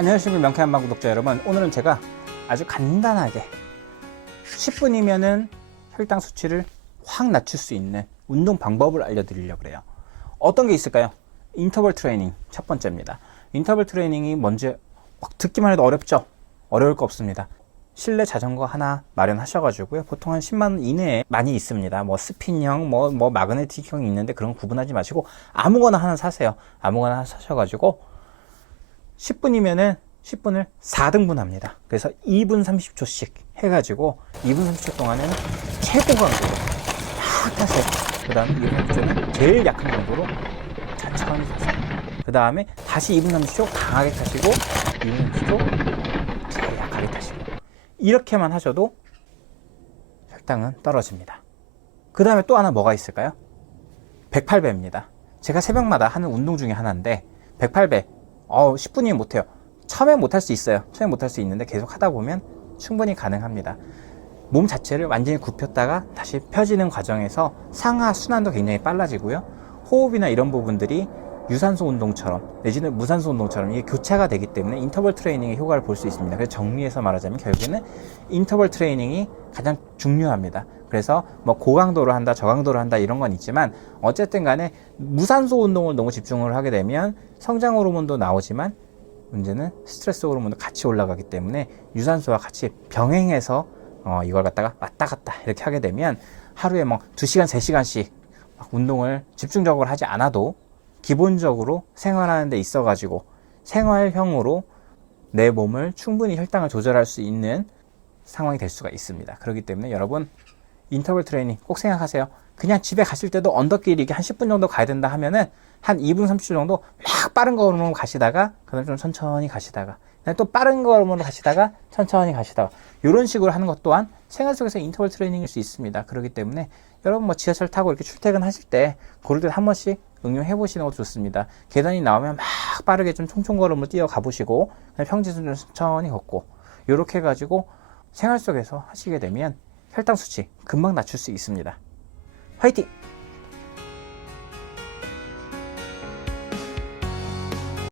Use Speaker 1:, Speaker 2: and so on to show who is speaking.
Speaker 1: 안녕하십니까 명쾌한방 구독자 여러분 오늘은 제가 아주 간단하게 10분이면은 혈당 수치를 확 낮출 수 있는 운동 방법을 알려드리려고 그래요 어떤 게 있을까요? 인터벌 트레이닝 첫 번째입니다 인터벌 트레이닝이 뭔지 막 듣기만 해도 어렵죠? 어려울 거 없습니다 실내 자전거 하나 마련하셔가지고요. 보통 한 10만 원 이내에 많이 있습니다. 뭐 스핀형, 뭐, 뭐 마그네틱형이 있는데 그런 거 구분하지 마시고 아무거나 하나 사세요. 아무거나 하나 사셔가지고 10분이면은 10분을 4등분 합니다. 그래서 2분 30초씩 해가지고 2분 30초 동안에는 최고 강도로 막 타세요. 그 다음에 2분 30초는 제일 약한 강도로 천천히 타세요. 그 다음에 다시 2분 30초 강하게 타시고 2분 30초 제일 약하게 타시고 이렇게만 하셔도 혈당은 떨어집니다. 그 다음에 또 하나 뭐가 있을까요? 108배입니다. 제가 새벽마다 하는 운동 중에 하나인데 108배 어, 10분이면 못해요. 처음에 못할 수 있어요. 처음에 못할 수 있는데 계속 하다 보면 충분히 가능합니다. 몸 자체를 완전히 굽혔다가 다시 펴지는 과정에서 상하 순환도 굉장히 빨라지고요. 호흡이나 이런 부분들이 유산소 운동처럼 내지는 무산소 운동처럼 이게 교차가 되기 때문에 인터벌 트레이닝의 효과를 볼 수 있습니다. 그래서 정리해서 말하자면 결국에는 인터벌 트레이닝이 가장 중요합니다. 그래서 뭐 고강도로 한다, 저강도로 한다 이런 건 있지만 어쨌든 간에 무산소 운동을 너무 집중을 하게 되면 성장 호르몬도 나오지만 문제는 스트레스 호르몬도 같이 올라가기 때문에 유산소와 같이 병행해서 어, 이걸 갖다가 왔다 갔다 이렇게 하게 되면 하루에 뭐 2시간, 3시간씩 운동을 집중적으로 하지 않아도 기본적으로 생활하는 데 있어 가지고 생활형으로 내 몸을 충분히 혈당을 조절할 수 있는 상황이 될 수가 있습니다. 그렇기 때문에 여러분 인터벌 트레이닝 꼭 생각하세요. 그냥 집에 가실 때도 언덕길 이게 한 10분 정도 가야 된다 하면은 한 2분 30초 정도 막 빠른 걸음으로 가시다가 그다음 좀 천천히 가시다가 또 빠른 걸음으로 가시다가 천천히 가시다가 이런 식으로 하는 것 또한 생활 속에서 인터벌 트레이닝일 수 있습니다. 그렇기 때문에 여러분 뭐 지하철 타고 이렇게 출퇴근하실 때 그럴 때한 번씩 응용해 보시는 것도 좋습니다. 계단이 나오면 막 빠르게 좀 총총걸음으로 뛰어 가 보시고 평지선 좀 천천히 걷고 이렇게 해가지고 생활 속에서 하시게 되면 혈당 수치 금방 낮출 수 있습니다. 화이팅!